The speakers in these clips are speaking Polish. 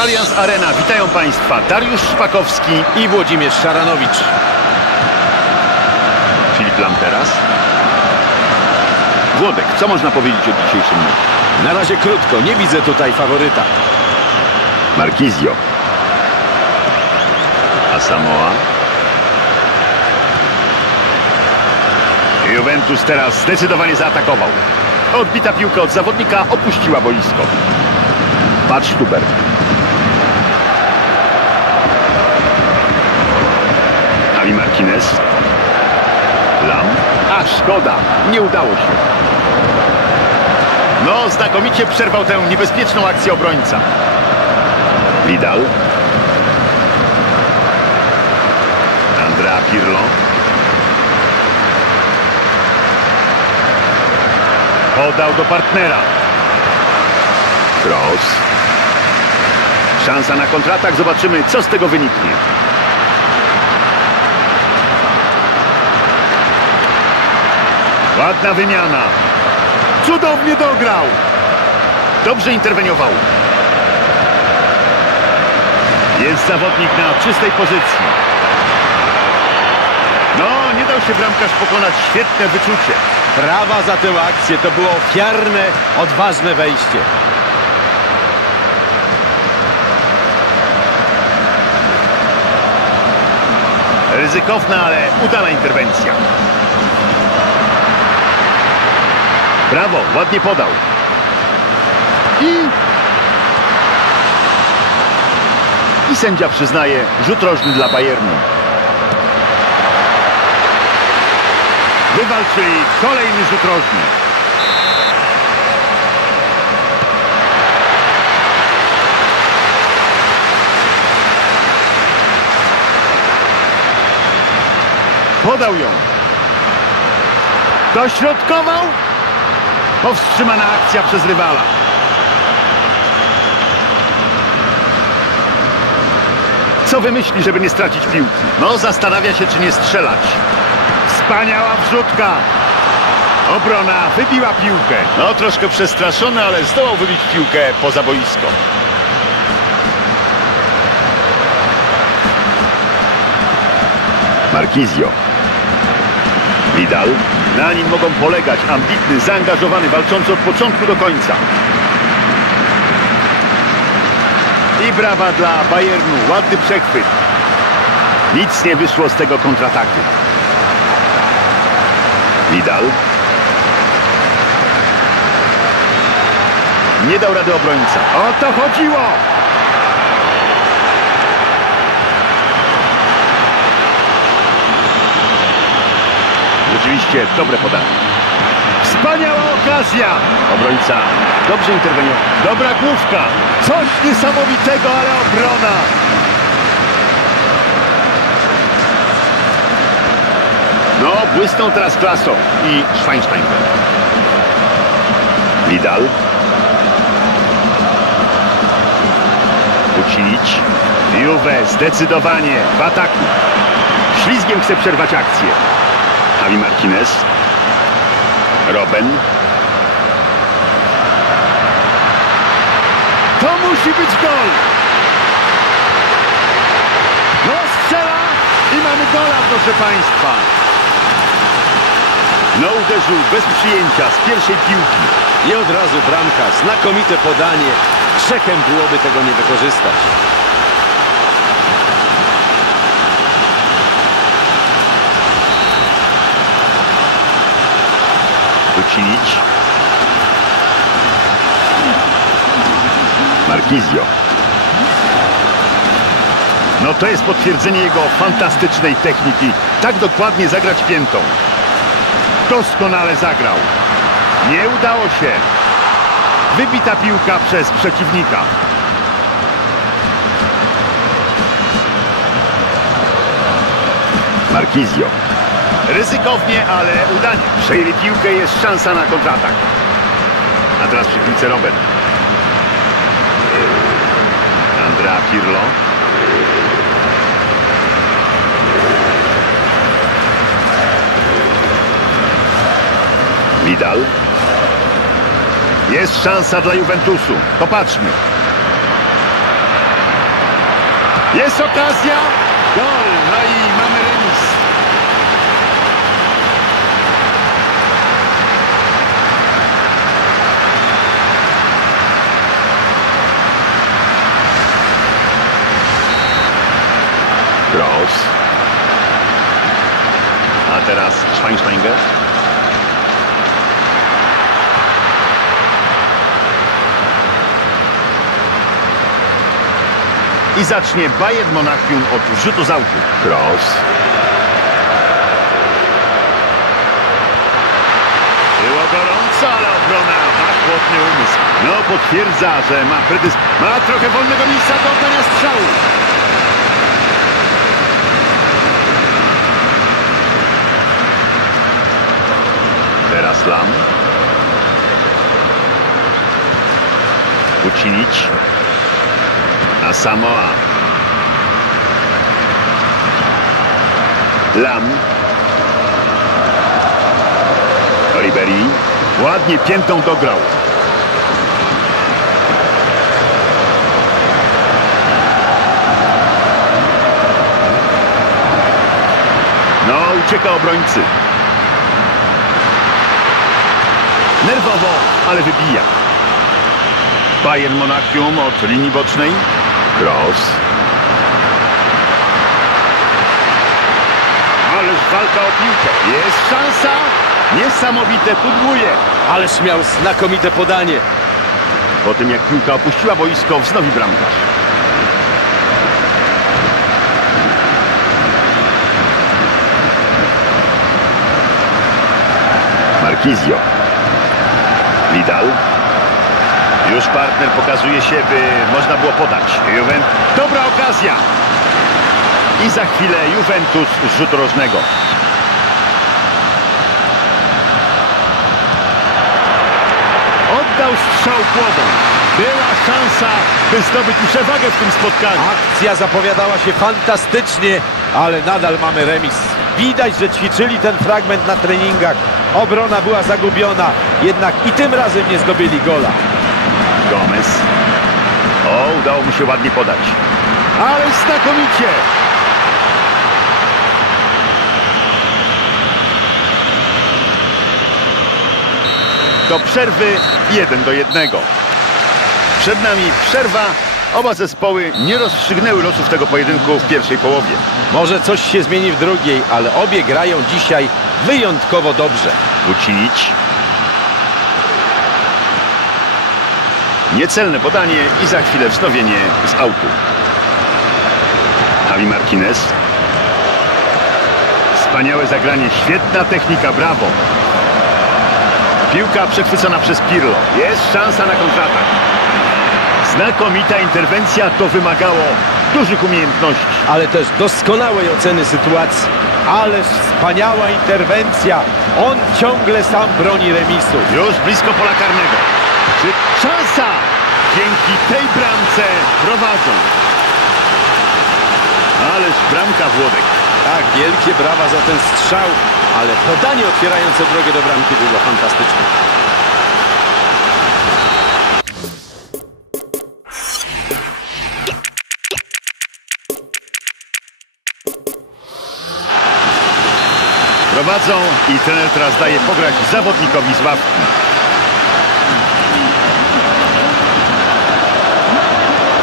Allianz Arena. Witają Państwa Dariusz Szpakowski, i Włodzimierz Szaranowicz. Filip Lam teraz. Włodek, co można powiedzieć o dzisiejszym meczu? Na razie krótko, nie widzę tutaj faworyta. Markizio. Asamoah. Juventus teraz zdecydowanie zaatakował. Odbita piłka od zawodnika opuściła boisko. Patrz Stuber. Martinez. Lam. A szkoda, nie udało się. No, znakomicie przerwał tę niebezpieczną akcję obrońca. Vidal. Andrea Pirlo. Podał do partnera. Cross. Szansa na kontratak. Zobaczymy, co z tego wyniknie. Ładna wymiana. Cudownie dograł. Dobrze interweniował. Jest zawodnik na czystej pozycji. No, nie dał się bramkarz pokonać. Świetne wyczucie. Brawa za tę akcję, to było ofiarne, odważne wejście. Ryzykowna, ale udana interwencja. Brawo, ładnie podał. I... I sędzia przyznaje rzut rożny dla Bayernu. Wywalczyli kolejny rzut rożny. Podał ją. Dośrodkował. Powstrzymana akcja przez rywala. Co wymyśli, żeby nie stracić piłki? No, zastanawia się, czy nie strzelać. Wspaniała wrzutka. Obrona wybiła piłkę. No, troszkę przestraszony, ale zdołał wybić piłkę poza boisko. Markizio. Vidal. Na nim mogą polegać ambitny, zaangażowany, walczący od początku do końca. I brawa dla Bayernu. Ładny przechwyt. Nic nie wyszło z tego kontrataku. Vidal. Nie dał rady obrońca. O to chodziło! Rzeczywiście dobre podanie. Wspaniała okazja! Obrońca dobrze interweniował. Dobra główka. Coś niesamowitego, ale obrona. No, błysną teraz klasą. I Schweinsteiger. Vidal. Ucinić. Juve zdecydowanie w ataku. Ślizgiem chce przerwać akcję. Javi Martinez. Robben. To musi być gol! No strzela i mamy gola, proszę Państwa. No uderzył bez przyjęcia z pierwszej piłki. I od razu bramka, znakomite podanie. Grzechem byłoby tego nie wykorzystać. Ucinić. Markizio. No to jest potwierdzenie jego fantastycznej techniki. Tak dokładnie zagrać piętą. Doskonale zagrał. Nie udało się. Wybita piłka przez przeciwnika. Markizio. Ryzykownie, ale udanie. Przejęli piłkę, jest szansa na kontratak. A teraz przy piłce Robert. Andrea Pirlo. Vidal. Jest szansa dla Juventusu. Popatrzmy. Jest okazja. Gol. No i mamy remis. Cross. A teraz Schweinsteiger. I zacznie Bayern Monachium od rzutu z autu. Cross. Było gorąco, ale obrona ma chłodny umysł. No potwierdza, że ma predys... Ma trochę wolnego miejsca do oddania strzału. Lam. Uczynić. A Samoa. Lam. Ribery. Ładnie piętą dograł. No, ucieka obrońcy. Nerwowo, ale wybija. Bayern Monachium od linii bocznej. Cross. Ależ walka o piłkę. Jest szansa. Niesamowite pudłuje. Ależ miał znakomite podanie. Po tym jak piłka opuściła boisko, wznowi bramkarz. Marquizio. Vidal. Już partner pokazuje się, by można było podać. Juventus. Dobra okazja. I za chwilę Juventus z rzutu rożnego. Oddał strzał głową. Była szansa, by zdobyć przewagę w tym spotkaniu. Akcja zapowiadała się fantastycznie, ale nadal mamy remis. Widać, że ćwiczyli ten fragment na treningach. Obrona była zagubiona, jednak i tym razem nie zdobyli gola. Gomez. O, udało mu się ładnie podać. Ale znakomicie. Do przerwy 1 do 1. Przed nami przerwa. Oba zespoły nie rozstrzygnęły losów tego pojedynku w pierwszej połowie. Może coś się zmieni w drugiej, ale obie grają dzisiaj wyjątkowo dobrze. Uczynić. Niecelne podanie i za chwilę wznowienie z autu. Javi Martinez. Wspaniałe zagranie, świetna technika, brawo. Piłka przechwycona przez Pirlo. Jest szansa na kontratak. Znakomita interwencja, to wymagało dużych umiejętności. ale też doskonałej oceny sytuacji. Ależ wspaniała interwencja. On ciągle sam broni remisu. Już blisko pola karnego. Czy szansa? Dzięki tej bramce prowadzą. Ależ bramka Włodek. Tak, wielkie brawa za ten strzał, ale podanie otwierające drogę do bramki było fantastyczne. Prowadzą i trener teraz daje pograć zawodnikowi z ławki.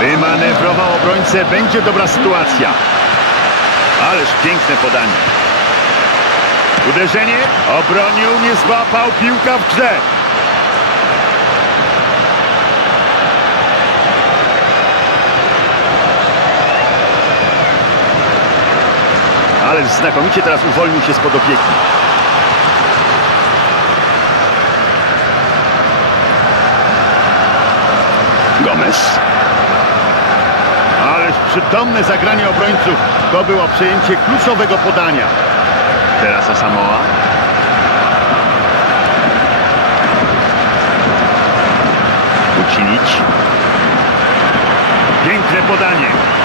Wymanewrował obrońcę, będzie dobra sytuacja. Ależ piękne podanie. Uderzenie, obronił, nie złapał, piłka w grze. Ależ znakomicie teraz uwolnił się spod opieki. Gomez. Przytomne zagranie obrońców. To było przejęcie kluczowego podania. Teraz Asamoah. Uczynić. Piękne podanie.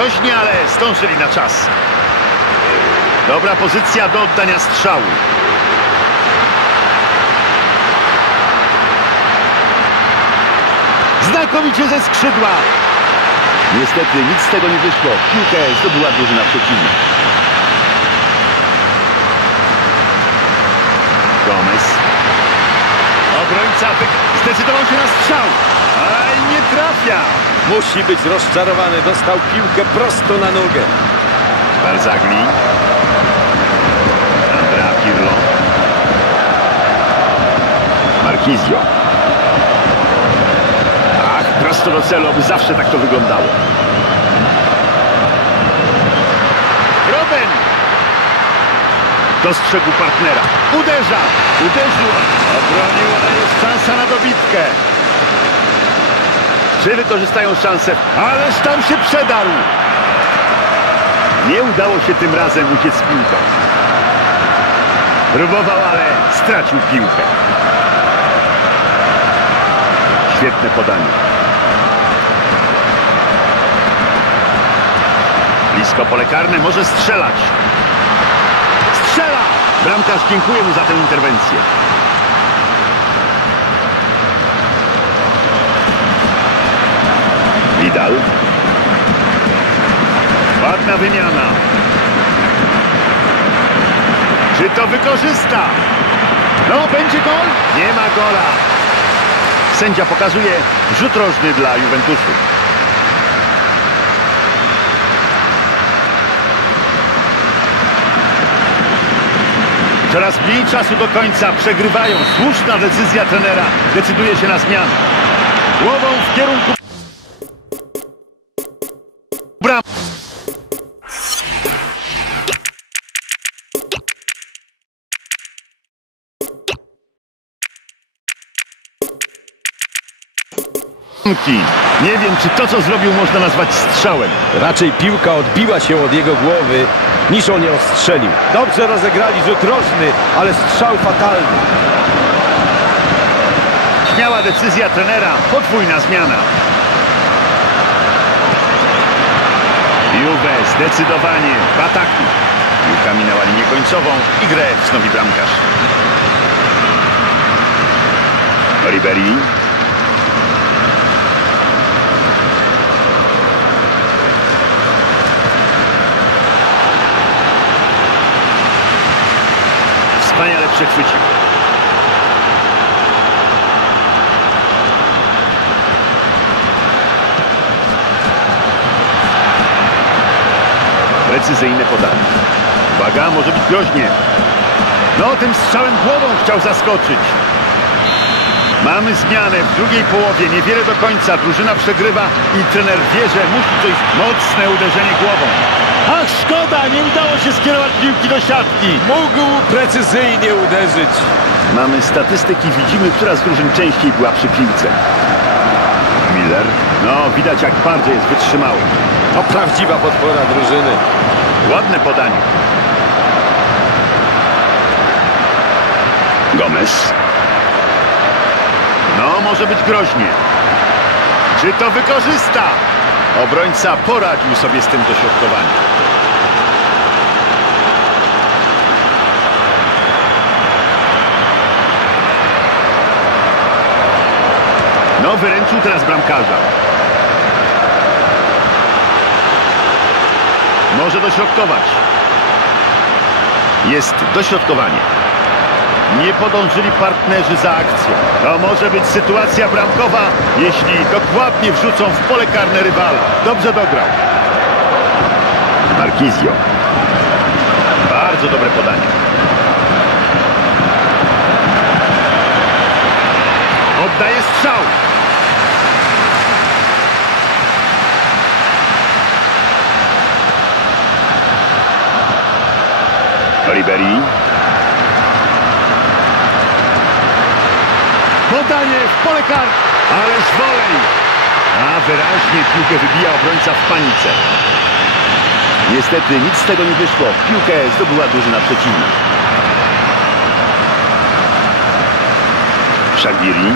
Groźnie, ale zdążyli na czas. Dobra pozycja do oddania strzału. Znakomicie ze skrzydła. Niestety nic z tego nie wyszło. Piłkę zdobyła drużyna przeciwna. Gomez. Obrońca zdecydował się na strzał. Aj, nie trafia. Musi być rozczarowany. Dostał piłkę prosto na nogę. Barzagli. Andrea Pirlo. Marquizio. Ach, prosto do celu, aby zawsze tak to wyglądało. Robben. Dostrzegł partnera. Uderza. Uderzył. Obronił, ale jest szansa na dobitkę. Czy wykorzystają szansę? Ależ tam się przedarł. Nie udało się tym razem uciec z piłką. Próbował, ale stracił piłkę. Świetne podanie. Blisko pole karne, może strzelać. Strzela! Bramkarz dziękuję mu za tę interwencję. Vidal. Ładna wymiana. Czy to wykorzysta? No, będzie gol? Nie ma gola. Sędzia pokazuje rzut rożny dla Juventusu. Coraz mniej czasu do końca. Przegrywają. Słuszna decyzja trenera. Decyduje się na zmianę. Głową w kierunku... Nie wiem, czy to, co zrobił, można nazwać strzałem. Raczej piłka odbiła się od jego głowy, niż on ją strzelił. Dobrze rozegrali rzut rożny, ale strzał fatalny. Śmiała decyzja trenera. Podwójna zmiana. Juve zdecydowanie w ataku. Piłka minęła linię końcową i grę wznowi bramkarz. Ribery. Wspaniale przechwycił. Precyzyjne podanie. Uwaga, może być groźnie. No, tym strzałem głową chciał zaskoczyć. Mamy zmianę w drugiej połowie, niewiele do końca. Drużyna przegrywa i trener wie, że musi coś mocne uderzenie głową. Ach, szkoda, nie udało się skierować piłki do siatki. Mógł precyzyjnie uderzyć. Mamy statystyki, widzimy, która z drużyn częściej była przy piłce. Miller. No, widać jak bardzo jest wytrzymały. To prawdziwa podpora drużyny. Ładne podanie. Gomez. No, może być groźnie. Czy to wykorzysta? Obrońca poradził sobie z tym dośrodkowaniem. No, wyręczył teraz bramkarza. Może dośrodkować. Jest dośrodkowanie. Nie podążyli partnerzy za akcją. To może być sytuacja bramkowa, jeśli dokładnie wrzucą w pole karne rywala. Dobrze dograł. Marquizio. Bardzo dobre podanie. Oddaje strzał. Ribery. Podanie w pole kar. Ależ wolej. A wyraźnie piłkę wybija obrońca w panice. Niestety nic z tego nie wyszło. Piłkę zdobyła drużyna przeciwna. Shagiri.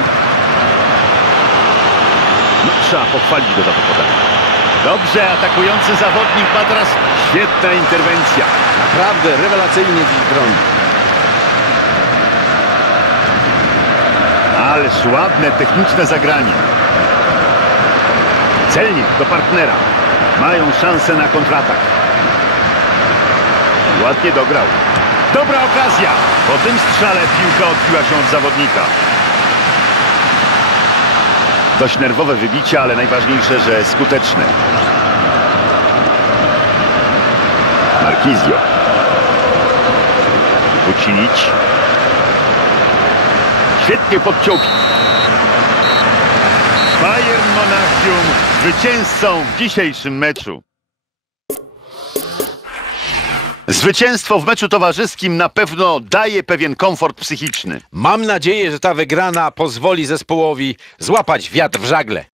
No, trzeba pochwalić go za to podanie. Dobrze, atakujący zawodnik ma teraz Świetna interwencja. Naprawdę rewelacyjnie dziś broni. Ależ ładne, techniczne zagranie. Celnik do partnera. Mają szansę na kontratak. Ładnie dograł. Dobra okazja. Po tym strzale piłka odbiła się od zawodnika. Dość nerwowe wybicie, ale najważniejsze, że skuteczne. Markizio. Vucinic. Świetnie podciął. Bayern Monachium zwycięzcą w dzisiejszym meczu. Zwycięstwo w meczu towarzyskim na pewno daje pewien komfort psychiczny. Mam nadzieję, że ta wygrana pozwoli zespołowi złapać wiatr w żagle.